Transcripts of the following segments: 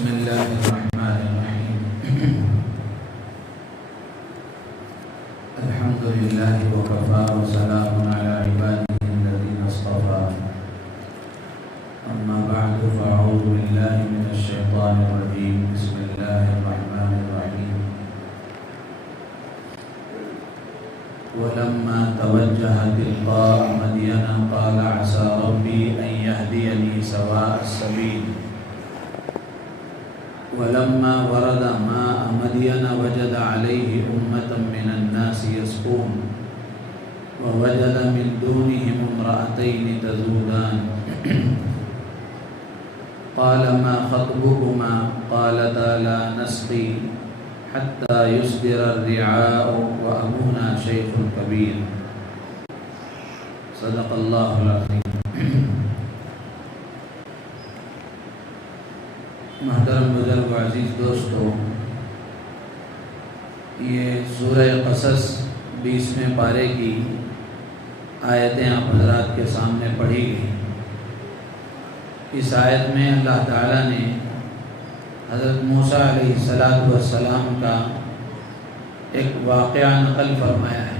بسم الله الرحمن الرحيم. الحمد لله وكفى وسلام على عباده الذين اصطفى. أما بعد فأعوذ بالله من الشيطان الرجيم. بسم الله الرحمن الرحيم. ولما توجه تلقاء مدين قال عسى ربي أن يهديني سواء السبيل. ولما ورد ماء مدين وجد عليه أمة من الناس يسقون ووجد من دونهم امرأتين تذودان قال ما خطبكما قالتا لا نسقي حتى يصدر الرعاء وأبونا شيخ كبير. صدق الله العظيم. محترم بزرگ و عزیز دوستو، یہ سورہ قصص 20ویں پارے کی آیتیں آپ حضرات کے سامنے پڑھی گئی. اس آیت میں اللہ تعالیٰ نے حضرت موسیٰ علیہ السلام کا ایک واقعہ نقل فرمایا ہے.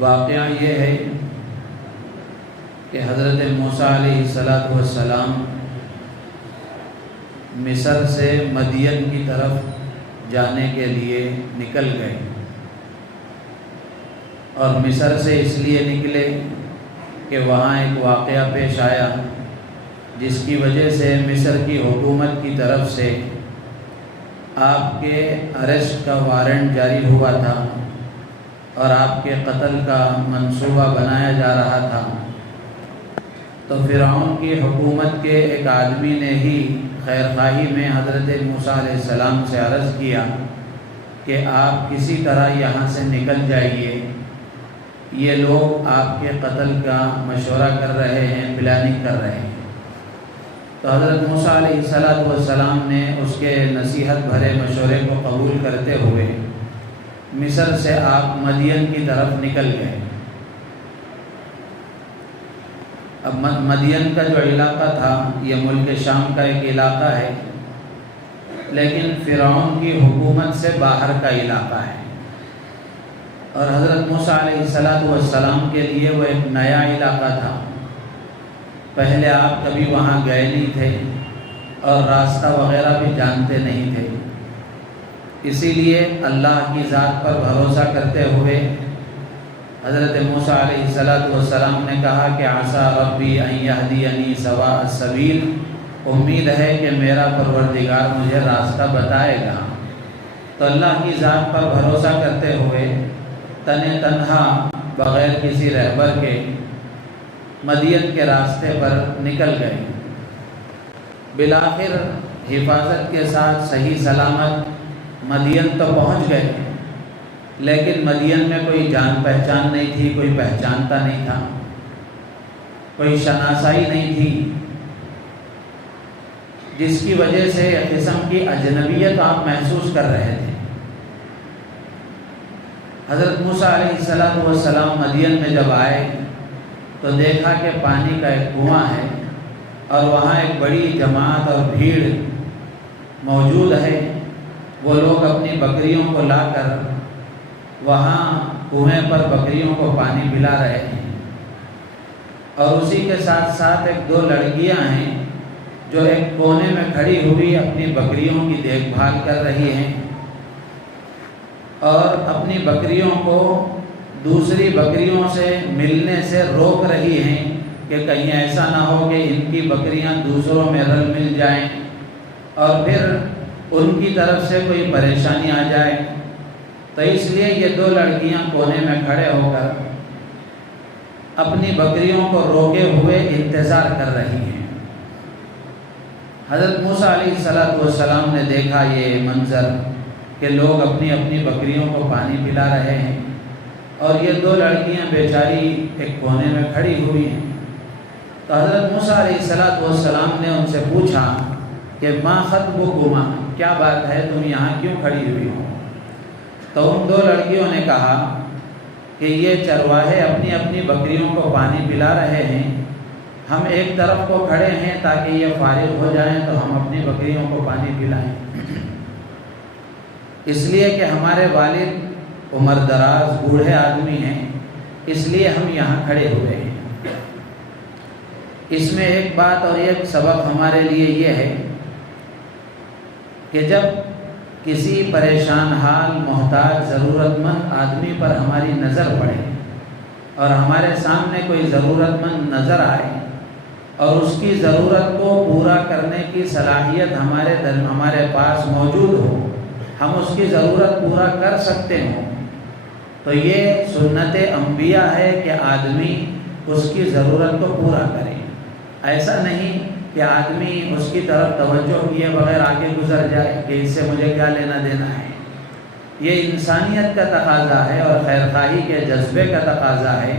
واقعہ یہ ہے کہ حضرت موسیٰ علیہ السلام مصر سے مدین کی طرف جانے کے لیے نکل گئے، اور مصر سے اس لیے نکلے کہ وہاں ایک واقعہ پیش آیا جس کی وجہ سے مصر کی حکومت کی طرف سے آپ کے اریسٹ کا وارنٹ جاری ہوا تھا اور آپ کے قتل کا منصوبہ بنایا جا رہا تھا. تو فرعون کی حکومت کے ایک آدمی نے ہی خیر خواہی میں حضرت موسیٰ علیہ السلام سے عرض کیا کہ آپ کسی طرح یہاں سے نکل جائیے، یہ لوگ آپ کے قتل کا مشورہ کر رہے ہیں، پلاننگ کر رہے ہیں. تو حضرت موسیٰ علیہ السلام نے اس کے نصیحت بھرے مشورے کو قبول کرتے ہوئے مصر سے آپ مدین کی طرف نکل گئے. اب مدین کا جو علاقہ تھا یہ ملک شام کا ایک علاقہ ہے، لیکن فرعون کی حکومت سے باہر کا علاقہ ہے، اور حضرت موسیٰ علیہ السلام کے لیے وہ ایک نیا علاقہ تھا. پہلے آپ کبھی وہاں گئے نہیں تھے اور راستہ وغیرہ بھی جانتے نہیں تھے. اسی لیے اللہ کی ذات پر بھروسہ کرتے ہوئے حضرت موسیٰ علیہ السلام نے کہا کہ عسیٰ ربی ان یہدینی سواء السبیل، امید ہے کہ میرا پروردگار مجھے راستہ بتائے گا. تو اللہ کی ذات پر بھروسہ کرتے ہوئے تنہا بغیر کسی رہبر کے مدین کے راستے پر نکل گئے. بالآخر حفاظت کے ساتھ صحیح سلامت مدین تو پہنچ گئے، لیکن مدین میں کوئی جان پہچان نہیں تھی، کوئی پہچانتا نہیں تھا، کوئی شناسائی نہیں تھی، جس کی وجہ سے ایک قسم کی اجنبیت آپ محسوس کر رہے تھے. حضرت موسیٰ علیہ السلام مدین میں جب آئے تو دیکھا کہ پانی کا ایک کنواں ہے اور وہاں ایک بڑی جماعت اور بھیڑ موجود ہے. وہ لوگ اپنی بکریوں کو لا کر وہاں کنویں پر بکریوں کو پانی پلا رہے ہیں، اور اسی کے ساتھ ساتھ ایک دو لڑکیاں ہیں جو ایک کونے میں کھڑی ہوئی اپنی بکریوں کی دیکھ بھال کر رہی ہیں، اور اپنی بکریوں کو دوسری بکریوں سے ملنے سے روک رہی ہیں کہ کہیں ایسا نہ ہو کہ ان کی بکریاں دوسروں میں رل مل جائیں اور پھر ان کی طرف سے کوئی پریشانی آ جائے. تو اس لیے یہ دو لڑکیاں کونے میں کھڑے ہو کر اپنی بکریوں کو روکے ہوئے انتظار کر رہی ہیں. حضرت موسیٰ علیہ السلام نے دیکھا یہ منظر کہ لوگ اپنی اپنی بکریوں کو پانی پلا رہے ہیں اور یہ دو لڑکیاں بیچاری ایک کونے میں کھڑی ہوئی ہیں. تو حضرت موسیٰ علیہ السلام نے ان سے پوچھا کہ ما خطبکما، کیا بات ہے، تم یہاں کیوں کھڑی ہوئی ہو؟ تو ان دو لڑکیوں نے کہا کہ یہ چرواہے اپنی اپنی بکریوں کو پانی پلا رہے ہیں ہم ایک طرف کو کھڑے ہیں تاکہ یہ فارغ ہو جائیں تو ہم اپنی بکریوں کو پانی پلائیں، اس لیے کہ ہمارے والد عمر دراز بوڑھے آدمی ہیں، اس لیے ہم یہاں کھڑے ہوئے ہیں۔ اس میں ایک بات اور ایک سبق ہمارے لیے یہ ہے کہ جب کسی پریشان حال، محتاج، ضرورت مند آدمی پر ہماری نظر پڑے اور ہمارے سامنے کوئی ضرورت مند نظر آئے اور اس کی ضرورت کو پورا کرنے کی صلاحیت ہمارے پاس موجود ہو، ہم اس کی ضرورت پورا کر سکتے ہوں، تو یہ سنت انبیاء ہے کہ آدمی اس کی ضرورت کو پورا کرے۔ ایسا نہیں کہ آدمی اس کی طرف توجہ کیے بغیر آگے گزر جائے کہ اس سے مجھے کیا لینا دینا ہے۔ یہ انسانیت کا تقاضا ہے اور خیرخواہی کے جذبے کا تقاضا ہے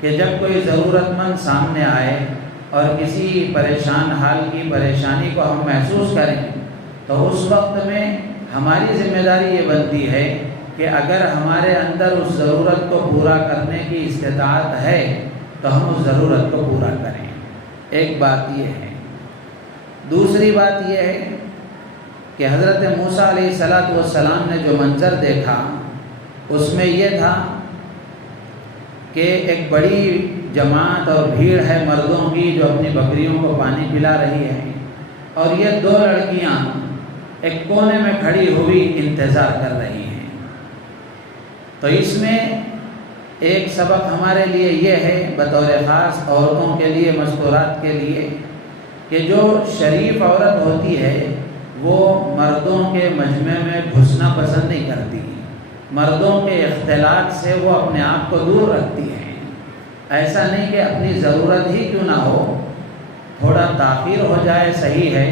کہ جب کوئی ضرورت مند سامنے آئے اور کسی پریشان حال کی پریشانی کو ہم محسوس کریں تو اس وقت میں ہماری ذمہ داری یہ بنتی ہے کہ اگر ہمارے اندر اس ضرورت کو پورا کرنے کی استطاعت ہے تو ہم اس ضرورت کو پورا کریں۔ ایک بات یہ ہے۔ دوسری بات یہ ہے کہ حضرت موسیٰ علیہ السلام نے جو منظر دیکھا اس میں یہ تھا کہ ایک بڑی جماعت اور بھیڑ ہے مردوں کی جو اپنی بکریوں کو پانی پلا رہی ہے، اور یہ دو لڑکیاں ایک کونے میں کھڑی ہوئی انتظار کر رہی ہیں۔ تو اس میں ایک سبق ہمارے لیے یہ ہے بطور خاص عورتوں کے لیے، مستورات کے لیے، کہ جو شریف عورت ہوتی ہے وہ مردوں کے مجمع میں گھسنا پسند نہیں کرتی، مردوں کے اختلاط سے وہ اپنے آپ کو دور رکھتی ہے۔ ایسا نہیں کہ اپنی ضرورت ہی کیوں نہ ہو، تھوڑا تاخیر ہو جائے صحیح ہے،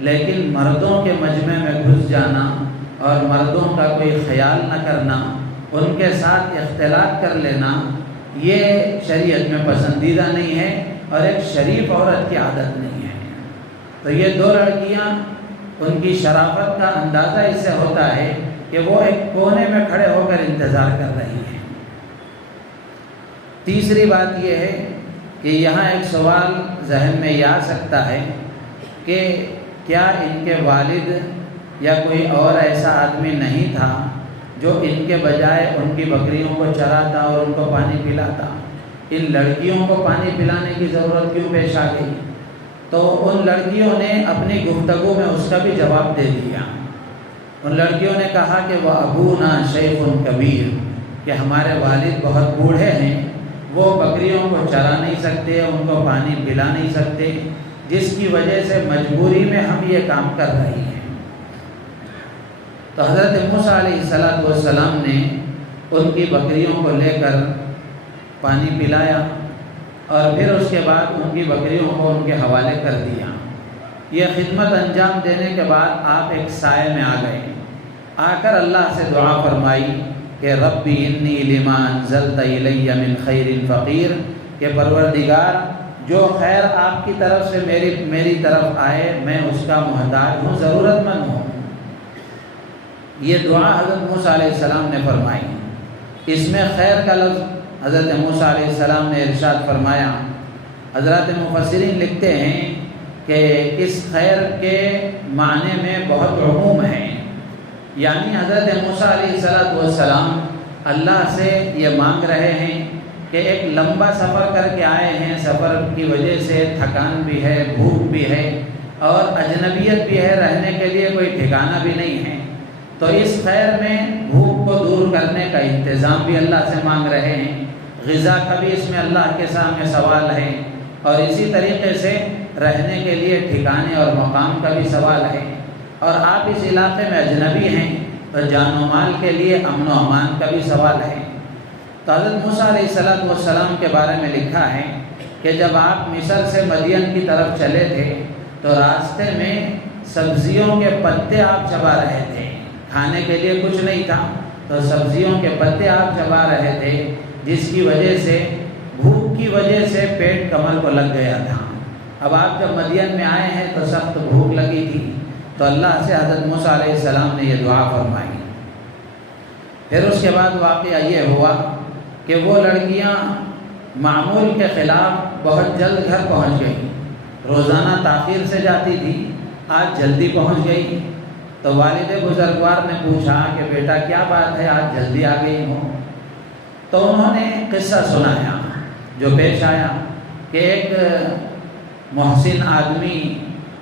لیکن مردوں کے مجمع میں گھس جانا اور مردوں کا کوئی خیال نہ کرنا، ان کے ساتھ اختلاط کر لینا، یہ شریعت میں پسندیدہ نہیں ہے اور ایک شریف عورت کی عادت نہیں ہے۔ تو یہ دو لڑکیاں، ان کی شرافت کا اندازہ اس سے ہوتا ہے کہ وہ ایک کونے میں کھڑے ہو کر انتظار کر رہی ہیں۔ تیسری بات یہ ہے کہ یہاں ایک سوال ذہن میں یہ آ سکتا ہے کہ کیا ان کے والد یا کوئی اور ایسا آدمی نہیں تھا جو ان کے بجائے ان کی بکریوں کو چراتا اور ان کو پانی پلاتا؟ ان لڑکیوں کو پانی پلانے کی ضرورت کیوں پیش آ گئی؟ تو ان لڑکیوں نے اپنی گفتگو میں اس کا بھی جواب دے دیا۔ ان لڑکیوں نے کہا کہ وہ ابونا شیخ کبیر، کہ ہمارے والد بہت بوڑھے ہیں، وہ بکریوں کو چرا نہیں سکتے، ان کو پانی پلا نہیں سکتے، جس کی وجہ سے مجبوری میں ہم یہ کام کر رہے ہیں۔ تو حضرت موسیٰ علیہ السلام نے ان کی بکریوں کو لے کر پانی پلایا اور پھر اس کے بعد ان کی بکریوں کو ان کے حوالے کر دیا۔ یہ خدمت انجام دینے کے بعد آپ ایک سائے میں آ گئے، آ کر اللہ سے دعا فرمائی کہ ربی انی لما انزلت الی من خیر فقیر، کہ پروردگار جو خیر آپ کی طرف سے میری طرف آئے میں اس کا محتاج ہوں، ضرورت مند ہوں۔ یہ دعا حضرت موسیٰ علیہ السلام نے فرمائی۔ اس میں خیر کا لفظ حضرت موسیٰ علیہ السلام نے ارشاد فرمایا۔ حضرات مفسرین لکھتے ہیں کہ اس خیر کے معنی میں بہت عموم ہے، یعنی حضرت موسیٰ علیہ السلام اللہ سے یہ مانگ رہے ہیں کہ ایک لمبا سفر کر کے آئے ہیں، سفر کی وجہ سے تھکان بھی ہے، بھوک بھی ہے اور اجنبیت بھی ہے، رہنے کے لیے کوئی ٹھکانہ بھی نہیں ہے، تو اس خیر میں بھوک کو دور کرنے کا انتظام بھی اللہ سے مانگ رہے ہیں، غذا کا بھی اس میں اللہ کے سامنے سوال ہے، اور اسی طریقے سے رہنے کے لیے ٹھکانے اور مقام کا بھی سوال ہے، اور آپ اس علاقے میں اجنبی ہیں تو جان و مال کے لیے امن و امان کا بھی سوال ہے۔ تو حضرت موسیٰ علیہ السلام کے بارے میں لکھا ہے کہ جب آپ مصر سے مدین کی طرف چلے تھے تو راستے میں سبزیوں کے پتے آپ چبا رہے تھے، کھانے کے لیے کچھ نہیں تھا تو سبزیوں کے پتے آپ چبا رہے تھے، جس کی وجہ سے بھوک کی وجہ سے پیٹ کمر کو لگ گیا تھا۔ اب آپ جب مدین میں آئے ہیں تو سخت بھوک لگی تھی، تو اللہ سے حضرت موسیٰ علیہ السلام نے یہ دعا فرمائی۔ پھر اس کے بعد واقعہ یہ ہوا کہ وہ لڑکیاں معمول کے خلاف بہت جلد گھر پہنچ گئی، روزانہ تاخیر سے جاتی تھی، آج جلدی پہنچ گئی۔ تو والد بزرگوار نے پوچھا کہ بیٹا کیا بات ہے، آج جلدی آ گئی ہو؟ تو انہوں نے قصہ سنایا جو پیش آیا کہ ایک محسن آدمی،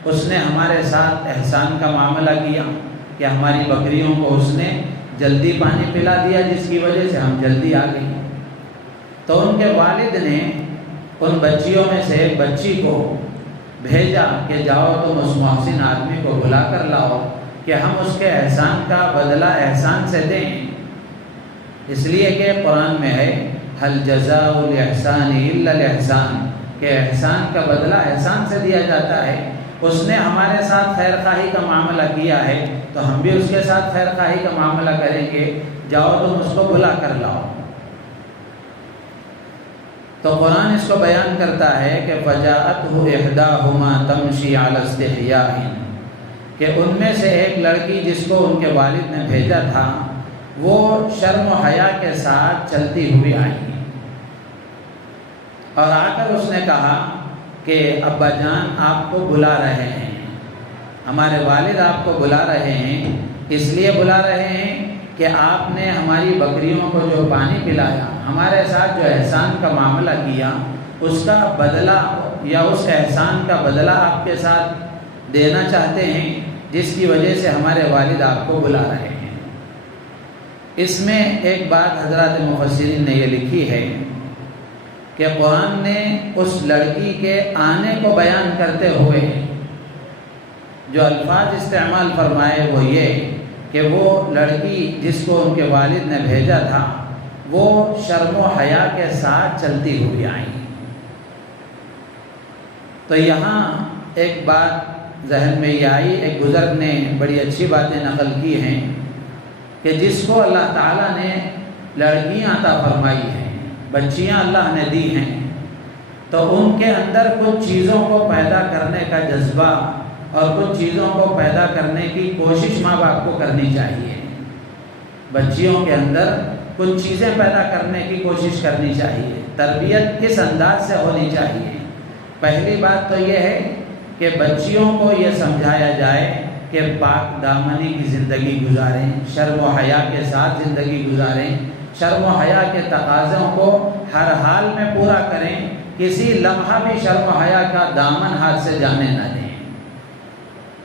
اس نے ہمارے ساتھ احسان کا معاملہ کیا کہ ہماری بکریوں کو اس نے جلدی پانی پلا دیا، جس کی وجہ سے ہم جلدی آ گئی۔ تو ان کے والد نے ان بچیوں میں سے ایک بچی کو بھیجا کہ جاؤ تم اس محسن آدمی کو بلا کر لاؤ کہ ہم اس کے احسان کا بدلہ احسان سے دیں، اس لیے کہ قرآن میں ہے هل جزاء الاحسان الا الاحسان، کہ احسان کا بدلہ احسان سے دیا جاتا ہے۔ اس نے ہمارے ساتھ خیر خواہی کا معاملہ کیا ہے تو ہم بھی اس کے ساتھ خیر خواہی کا معاملہ کریں گے، جاؤ تم اس کو بلا کر لاؤ۔ تو قرآن اس کو بیان کرتا ہے کہ فجاءته احداهما تمشي على استحياء، کہ ان میں سے ایک لڑکی جس کو ان کے والد نے بھیجا تھا وہ شرم و حیا کے ساتھ چلتی ہوئی آئی، اور آ کر اس نے کہا کہ ابا جان آپ کو بلا رہے ہیں، ہمارے والد آپ کو بلا رہے ہیں، اس لیے بلا رہے ہیں کہ آپ نے ہماری بکریوں کو جو پانی پلایا، ہمارے ساتھ جو احسان کا معاملہ کیا، اس کا بدلہ یا اس احسان کا بدلہ آپ کے ساتھ دینا چاہتے ہیں، جس کی وجہ سے ہمارے والد آپ کو بلا رہے ہیں۔ اس میں ایک بات حضرات مفسرین نے یہ لکھی ہے کہ قرآن نے اس لڑکی کے آنے کو بیان کرتے ہوئے جو الفاظ استعمال فرمائے وہ یہ کہ وہ لڑکی جس کو ان کے والد نے بھیجا تھا وہ شرم و حیا کے ساتھ چلتی ہوئی آئی۔ تو یہاں ایک بات ذہن میں یہ آئی، ایک بزرگ نے بڑی اچھی باتیں نقل کی ہیں کہ جس کو اللہ تعالیٰ نے لڑکیاں عطا فرمائی ہیں، بچیاں اللہ نے دی ہیں، تو ان کے اندر کچھ چیزوں کو پیدا کرنے کا جذبہ اور کچھ چیزوں کو پیدا کرنے کی کوشش ماں باپ کو کرنی چاہیے۔ بچیوں کے اندر کچھ چیزیں پیدا کرنے کی کوشش کرنی چاہیے۔ تربیت کس انداز سے ہونی چاہیے؟ پہلی بات تو یہ ہے کہ بچیوں کو یہ سمجھایا جائے کہ پاک دامنی کی زندگی گزاریں، شرم و حیا کے ساتھ زندگی گزاریں، شرم و حیا کے تقاضوں کو ہر حال میں پورا کریں، کسی لمحہ بھی شرم و حیا کا دامن ہاتھ سے جانے نہ دیں۔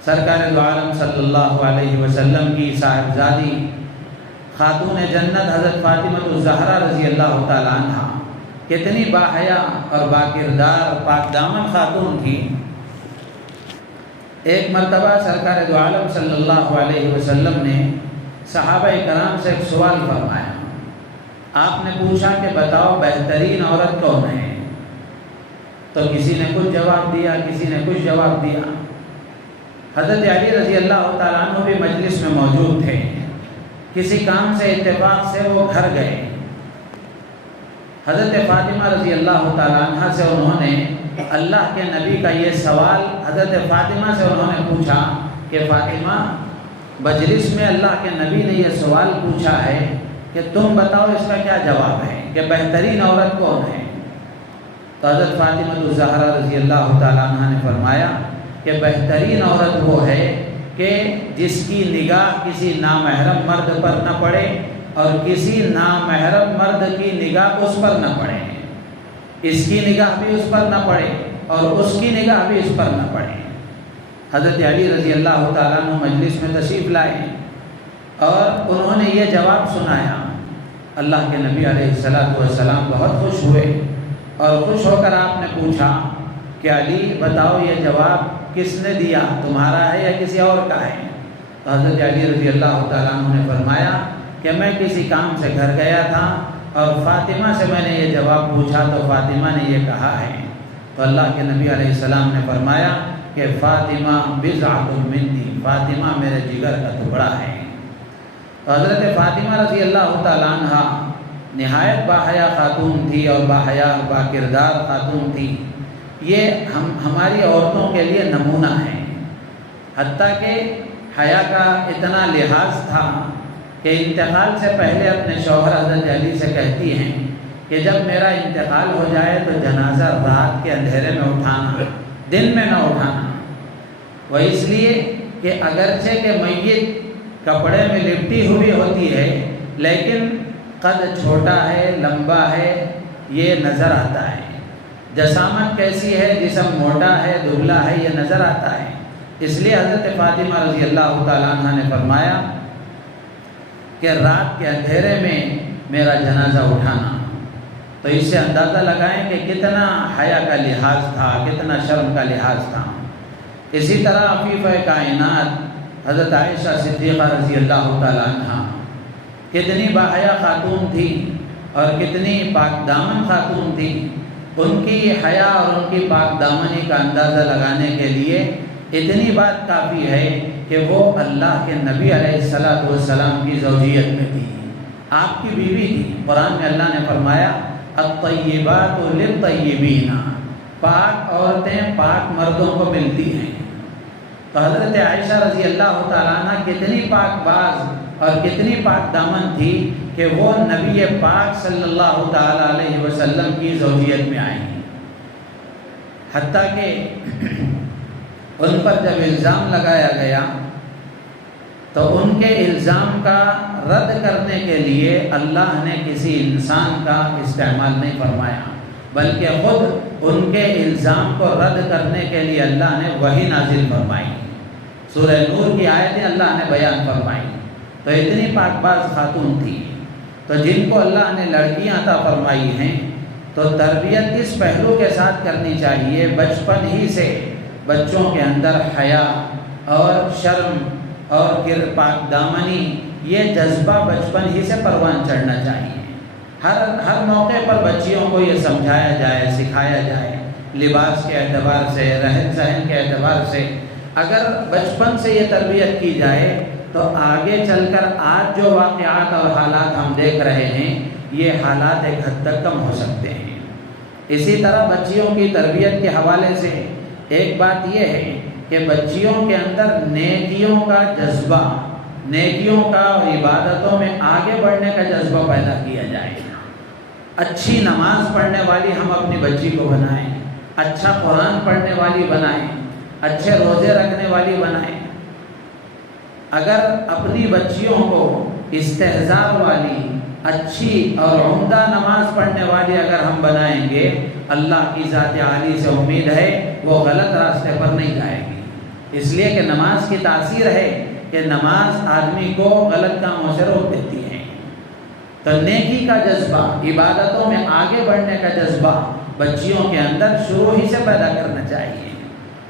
سرکار دو عالم صلی اللہ علیہ وسلم کی صاحبزادی خاتون جنت حضرت فاطمہ الزہرا رضی اللہ تعالیٰ عنہ کتنی باحیا اور باکردار پاک دامن خاتون تھی۔ ایک مرتبہ سرکار دو عالم صلی اللہ علیہ وسلم نے صحابہ کرام سے ایک سوال فرمایا۔ آپ نے پوچھا کہ بتاؤ بہترین عورت کون ہے؟ تو کسی نے کچھ جواب دیا، کسی نے کچھ جواب دیا۔ حضرت علی رضی اللہ تعالیٰ عنہ بھی مجلس میں موجود تھے، کسی کام سے اتفاق سے وہ گھر گئے۔ حضرت فاطمہ رضی اللہ تعالیٰ عنہ سے انہوں نے اللہ کے نبی کا یہ سوال حضرت فاطمہ سے انہوں نے پوچھا کہ فاطمہ مجلس میں اللہ کے نبی نے یہ سوال پوچھا ہے کہ تم بتاؤ اس کا کیا جواب ہے کہ بہترین عورت کون ہے؟ تو حضرت فاطمہ الزہرا رضی اللہ تعالیٰ عنہ نے فرمایا کہ بہترین عورت وہ ہے کہ جس کی نگاہ کسی نامحرم مرد پر نہ پڑے اور کسی نامحرم مرد کی نگاہ اس پر نہ پڑے، اس کی نگاہ بھی اس پر نہ پڑے اور اس کی نگاہ بھی اس پر نہ پڑے۔ حضرت علی رضی اللہ تعالیٰ عنہ مجلس میں تشریف لائے اور انہوں نے یہ جواب سنایا۔ اللہ کے نبی علیہ السلام بہت خوش ہوئے اور خوش ہو کر آپ نے پوچھا کہ علی بتاؤ یہ جواب کس نے دیا، تمہارا ہے یا کسی اور کا ہے؟ تو حضرت علی رضی اللہ تعالیٰ عنہ نے فرمایا کہ میں کسی کام سے گھر گیا تھا اور فاطمہ سے میں نے یہ جواب پوچھا تو فاطمہ نے یہ کہا ہے۔ تو اللہ کے نبی علیہ السلام نے فرمایا کہ فاطمہ بضعۃ منی، فاطمہ میرے جگر کا ٹکڑا ہے۔ تو حضرت فاطمہ رضی اللہ تعالیٰ عنہ نہایت باحیا خاتون تھی اور باحیا باکردار خاتون تھی۔ یہ ہماری عورتوں کے لیے نمونہ ہے، حتیٰ کہ حیا کا اتنا لحاظ تھا کہ انتقال سے پہلے اپنے شوہر حضرت علی سے کہتی ہیں کہ جب میرا انتقال ہو جائے تو جنازہ رات کے اندھیرے میں اٹھانا، دن میں نہ اٹھانا۔ وہ اس لیے کہ اگرچہ کہ میت کپڑے میں لپٹی ہوئی ہوتی ہے لیکن قد چھوٹا ہے، لمبا ہے، یہ نظر آتا ہے۔ جسامت کیسی ہے، جسم موٹا ہے، دبلا ہے، یہ نظر آتا ہے۔ اس لیے حضرت فاطمہ رضی اللہ تعالیٰ عنہ نے فرمایا کہ رات کے اندھیرے میں میرا جنازہ اٹھانا۔ تو اس سے اندازہ لگائیں کہ کتنا حیا کا لحاظ تھا، کتنا شرم کا لحاظ تھا۔ اسی طرح عفیفہ کائنات حضرت عائشہ صدیقہ رضی اللہ تعالیٰ عنہ کتنی باحیا خاتون تھی اور کتنی پاک دامن خاتون تھی۔ ان کی حیا اور ان کی پاک دامنی کا اندازہ لگانے کے لیے اتنی بات کافی ہے کہ وہ اللہ کے نبی علیہ الصلوۃ والسلام کی زوجیت میں تھی، آپ کی بیوی تھی۔ قرآن میں اللہ نے فرمایا الطیبات للطیبین، پاک عورتیں پاک مردوں کو ملتی ہیں۔ تو حضرت عائشہ رضی اللہ تعالیٰ عنہ کتنی پاک باز اور کتنی پاک دامن تھی کہ وہ نبی پاک صلی اللہ تعالیٰ علیہ وسلم کی زوجیت میں آئیں۔ حتیٰ کہ ان پر جب الزام لگایا گیا تو ان کے الزام کا رد کرنے کے لیے اللہ نے کسی انسان کا استعمال نہیں فرمایا، بلکہ خود ان کے الزام کو رد کرنے کے لیے اللہ نے وحی نازل فرمائی۔ سورہ نور کی آیتیں اللہ نے بیان فرمائی۔ تو اتنی پاک باز خاتون تھی۔ تو جن کو اللہ نے لڑکیاں عطا فرمائی ہیں تو تربیت اس پہلو کے ساتھ کرنی چاہیے، بچپن ہی سے بچوں کے اندر حیا اور شرم اور پاک دامنی، یہ جذبہ بچپن ہی سے پروان چڑھنا چاہیے۔ ہر موقع پر بچیوں کو یہ سمجھایا جائے، سکھایا جائے، لباس کے اعتبار سے، رہن سہن کے اعتبار سے۔ اگر بچپن سے یہ تربیت کی جائے تو آگے چل کر آج جو واقعات اور حالات ہم دیکھ رہے ہیں یہ حالات ایک حد تک کم ہو سکتے ہیں۔ اسی طرح بچیوں کی تربیت کے حوالے سے ایک بات یہ ہے کہ بچیوں کے اندر نیکیوں کا جذبہ، نیکیوں کا اور عبادتوں میں آگے بڑھنے کا جذبہ پیدا کیا جائے۔ اچھی نماز پڑھنے والی ہم اپنی بچی کو بنائیں، اچھا قرآن پڑھنے والی بنائیں، اچھے روزے رکھنے والی بنائیں۔ اگر اپنی بچیوں کو استحضار والی، اچھی اور عمدہ نماز پڑھنے والی اگر ہم بنائیں گے، اللہ کی ذات عالی سے امید ہے وہ غلط راستے پر نہیں جائے گی۔ اس لیے کہ نماز کی تاثیر ہے کہ نماز آدمی کو غلط کاموں سے روک دیتی ہے۔ تو نیکی کا جذبہ، عبادتوں میں آگے بڑھنے کا جذبہ بچیوں کے اندر شروع ہی سے پیدا کرنا چاہیے۔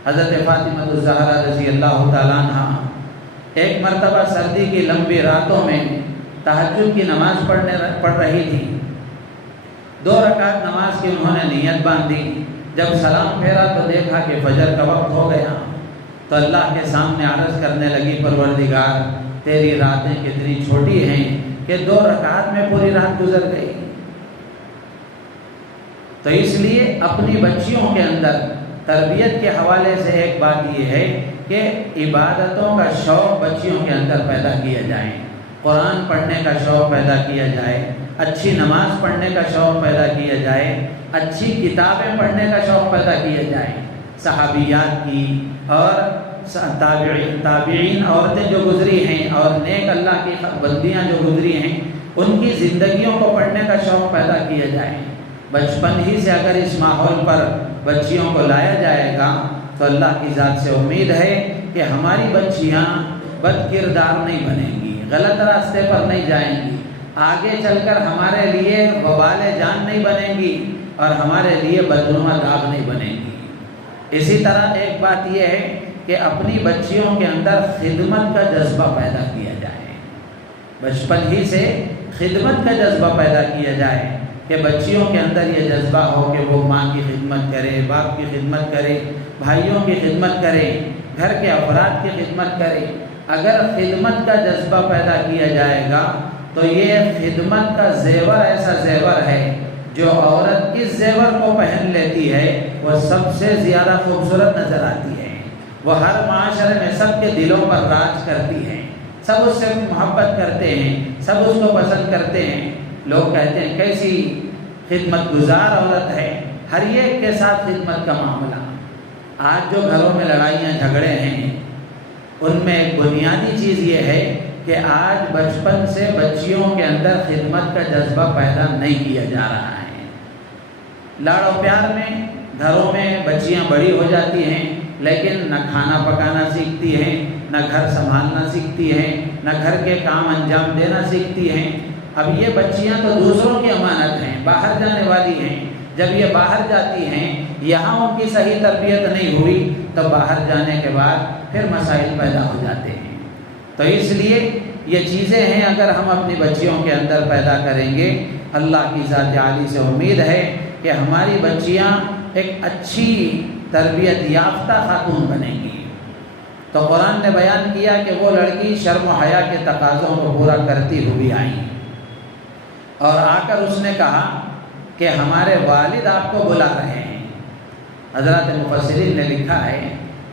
حضرت فاطمہ الزہرا رضی اللہ تعالیٰ عنہ ایک مرتبہ سردی کی لمبی راتوں میں تہجد کی نماز پڑھ رہی تھی۔ 2 رکعت نماز کی انہوں نے نیت باندھی۔ جب سلام پھیرا تو دیکھا کہ فجر کا وقت ہو گیا، تو اللہ کے سامنے عرض کرنے لگی پروردگار تیری راتیں کتنی چھوٹی ہیں کہ 2 رکعت میں پوری رات گزر گئی۔ تو اس لیے اپنی بچیوں کے اندر تربیت کے حوالے سے ایک بات یہ ہے کہ عبادتوں کا شوق بچیوں کے اندر پیدا کیا جائے، قرآن پڑھنے کا شوق پیدا کیا جائے، اچھی نماز پڑھنے کا شوق پیدا کیا جائے، اچھی کتابیں پڑھنے کا شوق پیدا کیا جائے۔ صحابیات کی اور تابعین عورتیں جو گزری ہیں اور نیک اللہ کی بندیاں جو گزری ہیں، ان کی زندگیوں کو پڑھنے کا شوق پیدا کیا جائے۔ بچپن ہی سے اگر اس ماحول پر بچیوں کو لایا جائے گا تو اللہ کی ذات سے امید ہے کہ ہماری بچیاں بد کردار نہیں بنیں گی، غلط راستے پر نہیں جائیں گی، آگے چل کر ہمارے لیے وبال جان نہیں بنیں گی اور ہمارے لیے بدنما داغ نہیں بنیں گی۔ اسی طرح ایک بات یہ ہے کہ اپنی بچیوں کے اندر خدمت کا جذبہ پیدا کیا جائے، بچپن ہی سے خدمت کا جذبہ پیدا کیا جائے کہ بچیوں کے اندر یہ جذبہ ہو کہ وہ ماں کی خدمت کرے، باپ کی خدمت کرے، بھائیوں کی خدمت کرے، گھر کے افراد کی خدمت کرے۔ اگر خدمت کا جذبہ پیدا کیا جائے گا تو یہ خدمت کا زیور ایسا زیور ہے جو عورت اس زیور کو پہن لیتی ہے وہ سب سے زیادہ خوبصورت نظر آتی ہے، وہ ہر معاشرے میں سب کے دلوں پر راج کرتی ہے، سب اس سے محبت کرتے ہیں، سب اس کو پسند کرتے ہیں۔ لوگ کہتے ہیں کیسی خدمت گزار عورت ہے، ہر ایک کے ساتھ خدمت کا معاملہ۔ آج جو گھروں میں لڑائیاں جھگڑے ہیں ان میں ایک بنیادی چیز یہ ہے کہ آج بچپن سے بچیوں کے اندر خدمت کا جذبہ پیدا نہیں کیا جا رہا ہے۔ لاڑ و پیار میں گھروں میں بچیاں بڑی ہو جاتی ہیں لیکن نہ کھانا پکانا سیکھتی ہیں، نہ گھر سنبھالنا سیکھتی ہیں، نہ گھر کے کام انجام دینا سیکھتی ہیں۔ اب یہ بچیاں تو دوسروں کی امانت ہیں، باہر جانے والی ہیں۔ جب یہ باہر جاتی ہیں، یہاں ان کی صحیح تربیت نہیں ہوئی تو باہر جانے کے بعد پھر مسائل پیدا ہو جاتے ہیں۔ تو اس لیے یہ چیزیں ہیں، اگر ہم اپنی بچیوں کے اندر پیدا کریں گے، اللہ کی ذات عالی سے امید ہے کہ ہماری بچیاں ایک اچھی تربیت یافتہ خاتون بنیں گی۔ تو قرآن نے بیان کیا کہ وہ لڑکی شرم و حیا کے تقاضوں کو پورا کرتی ہوئی آئی اور آ کر اس نے کہا کہ ہمارے والد آپ کو بلا رہے ہیں۔ حضرات مفسرین نے لکھا ہے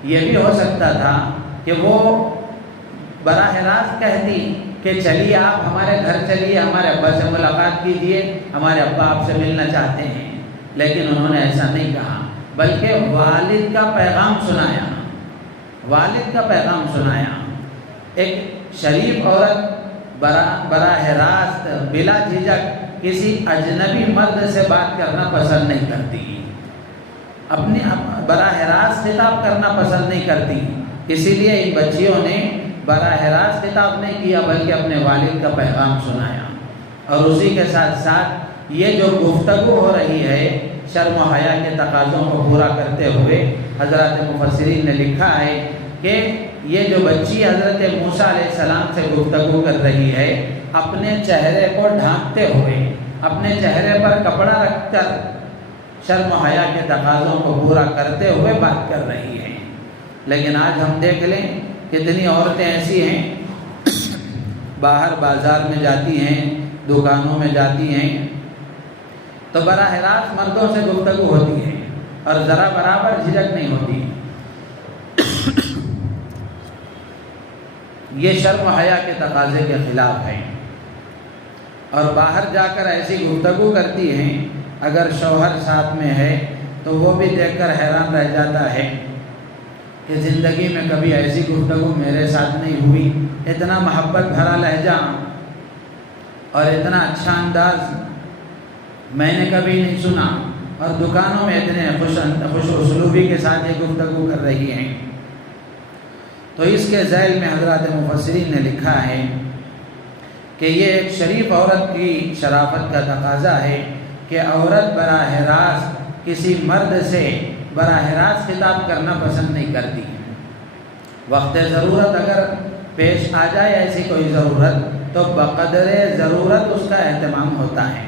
یہ بھی ہو سکتا تھا کہ وہ براہ راست کہتی کہ چلیے آپ ہمارے گھر چلیے، ہمارے ابا سے ملاقات کیجیے، ہمارے ابا آپ سے ملنا چاہتے ہیں، لیکن انہوں نے ایسا نہیں کہا، بلکہ والد کا پیغام سنایا، والد کا پیغام سنایا۔ ایک شریف عورت براہ راست بلا جھجک کسی اجنبی مرد سے بات کرنا پسند نہیں کرتی، اپنے براہ راست خطاب کرنا پسند نہیں کرتی۔ اسی لیے ان بچیوں نے براہ راست خطاب نہیں کیا بلکہ اپنے والد کا پیغام سنایا، اور اسی کے ساتھ ساتھ یہ جو گفتگو ہو رہی ہے شرم و حیا کے تقاضوں کو پورا کرتے ہوئے، حضرات مفسرین نے لکھا ہے کہ یہ جو بچی حضرت موسیٰ علیہ السلام سے گفتگو کر رہی ہے، اپنے چہرے کو ڈھانکتے ہوئے، اپنے چہرے پر کپڑا رکھ کر شرم و حیا کے تقاضوں کو پورا کرتے ہوئے بات کر رہی ہے۔ لیکن آج ہم دیکھ لیں کتنی عورتیں ایسی ہیں باہر بازار میں جاتی ہیں، دکانوں میں جاتی ہیں تو براہ راست مردوں سے گفتگو ہوتی ہے اور ذرا برابر جھجک نہیں ہوتی۔ یہ شرم و حیا کے تقاضے کے خلاف ہے، اور باہر جا کر ایسی گفتگو کرتی ہیں، اگر شوہر ساتھ میں ہے تو وہ بھی دیکھ کر حیران رہ جاتا ہے کہ زندگی میں کبھی ایسی گفتگو میرے ساتھ نہیں ہوئی، اتنا محبت بھرا لہجہ اور اتنا اچھا انداز میں نے کبھی نہیں سنا، اور دکانوں میں اتنے خوش اسلوبی کے ساتھ یہ گفتگو کر رہی ہیں۔ تو اس کے ذیل میں حضرات مفسرین نے لکھا ہے کہ یہ ایک شریف عورت کی شرافت کا تقاضا ہے کہ عورت براہ راست کسی مرد سے براہ راست خطاب کرنا پسند نہیں کرتی۔ وقت ضرورت اگر پیش آ جائے ایسی کوئی ضرورت تو بقدر ضرورت اس کا اہتمام ہوتا ہے۔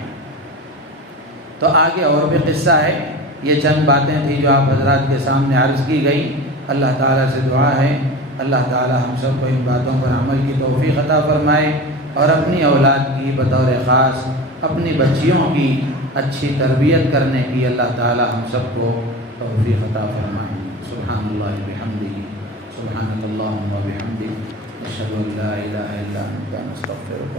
تو آگے اور بھی قصہ ہے، یہ چند باتیں تھیں جو آپ حضرات کے سامنے عرض کی گئی۔ اللہ تعالیٰ سے دعا ہے اللہ تعالیٰ ہم سب کو ان باتوں پر عمل کی توفیق عطا فرمائے، اور اپنی اولاد کی بطور خاص اپنی بچیوں کی اچھی تربیت کرنے کی اللہ تعالیٰ ہم سب کو توفیق عطا فرمائے۔ سبحان اللہ بحمدہ، سبحانک اللہم و بحمدک، اشہد ان لا الہ الا انت، استغفرک۔